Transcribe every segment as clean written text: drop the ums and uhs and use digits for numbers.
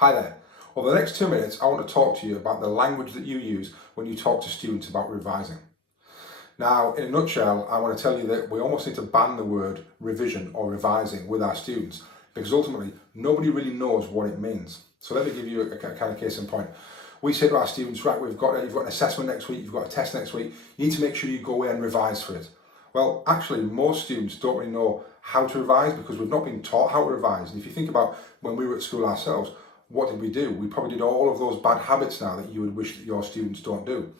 Hi there. Over the next 2 minutes, I want to talk to you about the language that you use when you talk to students about revising. Now, in a nutshell, I want to tell you that we almost need to ban the word revision or revising with our students because ultimately nobody really knows what it means. So let me give you a kind of case in point. We say to our students, right, you've got an assessment next week, you've got a test next week, you need to make sure you go away and revise for it. Well, actually, most students don't really know how to revise because we've not been taught how to revise. And if you think about when we were at school ourselves, what did we do? We probably did all of those bad habits now that you would wish that your students don't do.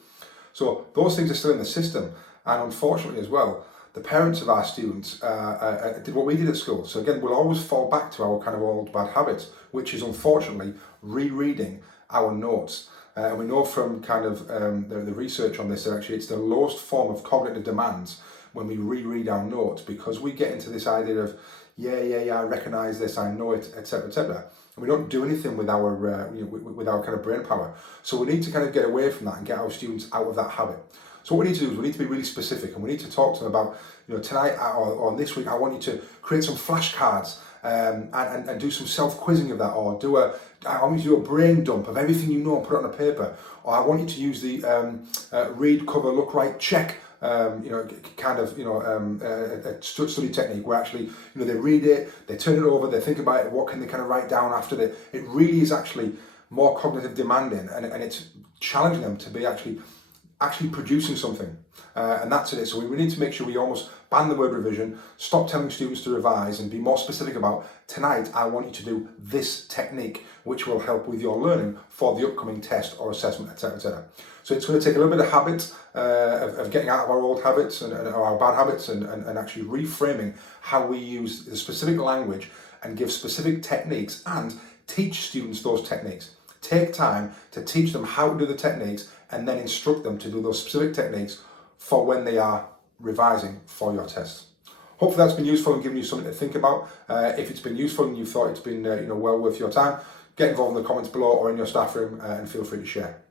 So those things are still in the system. And unfortunately as well, the parents of our students did what we did at school. So again, we'll always fall back to our kind of old bad habits, which is unfortunately rereading our notes. And we know from kind of the research on this that actually it's the lowest form of cognitive demands when we reread our notes, because we get into this idea of, I recognise this, I know it, etc., etc. And we don't do anything with our with our kind of brain power. So we need to kind of get away from that and get our students out of that habit. So what we need to do is we need to be really specific, and we need to talk to them about, tonight or this week, I want you to create some flashcards and do some self-quizzing of that, or I want you to do a brain dump of everything you know and put it on a paper, or I want you to use the read, cover, look, write, check a study technique where actually, they read it, they turn it over, they think about it, what can they kind of write down after that. It really is actually more cognitive demanding, and it's challenging them to be actually producing something. And that's it. So we need to make sure we almost ban the word revision, stop telling students to revise, and be more specific about, tonight I want you to do this technique, which will help with your learning for the upcoming test or assessment, etc., etc. So it's going to take a little bit of habit of getting out of our old habits and our bad habits, and actually reframing how we use the specific language and give specific techniques and teach students those techniques. Take time to teach them how to do the techniques and then instruct them to do those specific techniques for when they are revising for your tests. Hopefully that's been useful and given you something to think about. If it's been useful and you thought it's been well worth your time, get involved in the comments below or in your staff room and feel free to share.